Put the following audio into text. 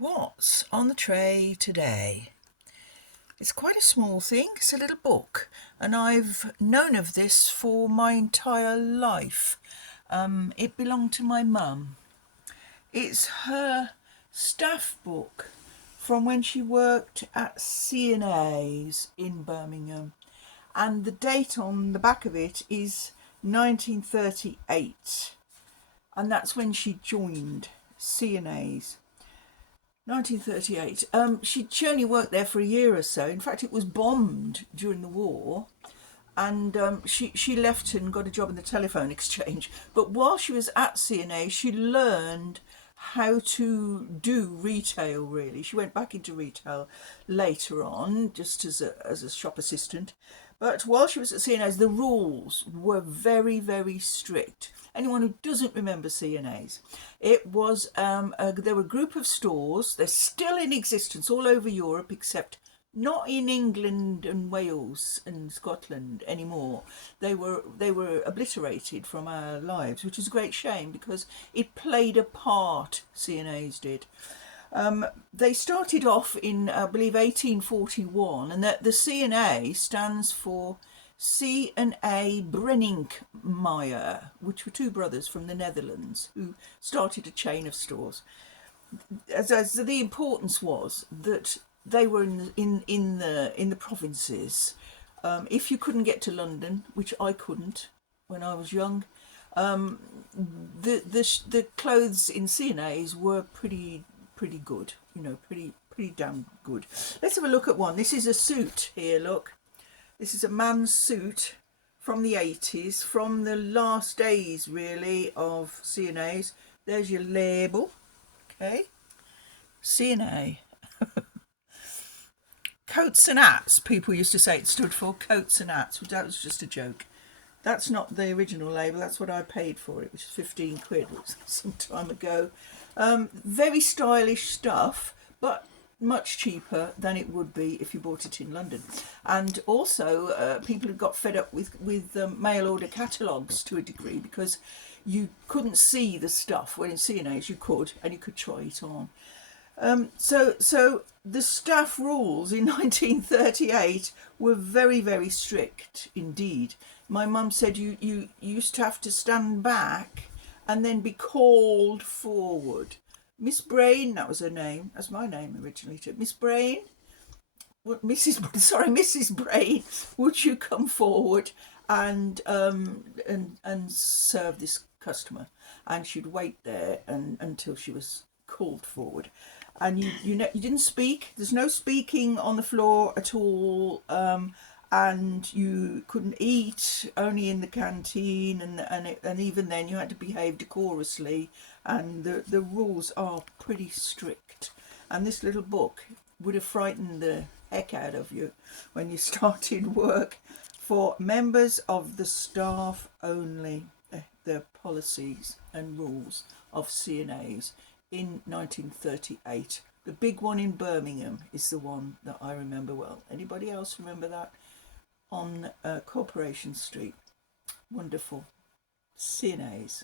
What's on the tray today? It's quite a small thing, it's a little book, and I've known of this for my entire life. It belonged to my mum. It's her staff book from when she worked at C&A's in Birmingham, and the date on the back of it is 1938, and that's when she joined C&A's. 1938. She only worked there for a year or so. In fact, it was bombed during the war, and she left and got a job in the telephone exchange. But while she was at C&A, she learned how to do retail. Really, she went back into retail later on, just as a shop assistant. But while she was at C&A's, the rules were very, very strict. Anyone who doesn't remember C&A's, it was there were a group of stores. They're still in existence all over Europe, except not in England and Wales and Scotland anymore. They were obliterated from our lives, which is a great shame because it played a part. C&A's did. They started off in, I believe, 1841, and that the C&A stands for C and A Brenninkmeijer, which were two brothers from the Netherlands who started a chain of stores. As the importance was that they were in the provinces. If you couldn't get to London, which I couldn't when I was young, the clothes in C&A's were pretty good, pretty damn good. Let's have a look at one. This is a suit here, look. This is a man's suit from the 80s, from the last days really of C&A's. There's your label, okay? C&A. Coats and hats, people used to say it stood for coats and hats, but that was just a joke. That's not the original label, that's what I paid for it, which is 15 quid some time ago. Very stylish stuff, but much cheaper than it would be if you bought it in London. And also, people had got fed up with mail order catalogues to a degree because you couldn't see the stuff. When in C&A's you could, and you could try it on. So the staff rules in 1938 were very, very strict indeed. My mum said you used to have to stand back and then be called forward. Miss Brain, that was her name. That's my name originally too. Miss Brain, Mrs. Brain, would you come forward and serve this customer? And she'd wait there until she was called forward. And you didn't speak. There's no speaking on the floor at all. And you couldn't eat, only in the canteen, and even then you had to behave decorously, and the rules are pretty strict. And this little book would have frightened the heck out of you when you started work. For members of the staff only, the policies and rules of C&A's in 1938. The big one in Birmingham is the one that I remember well. Anybody else remember that? On Corporation Street. Wonderful. C&A's.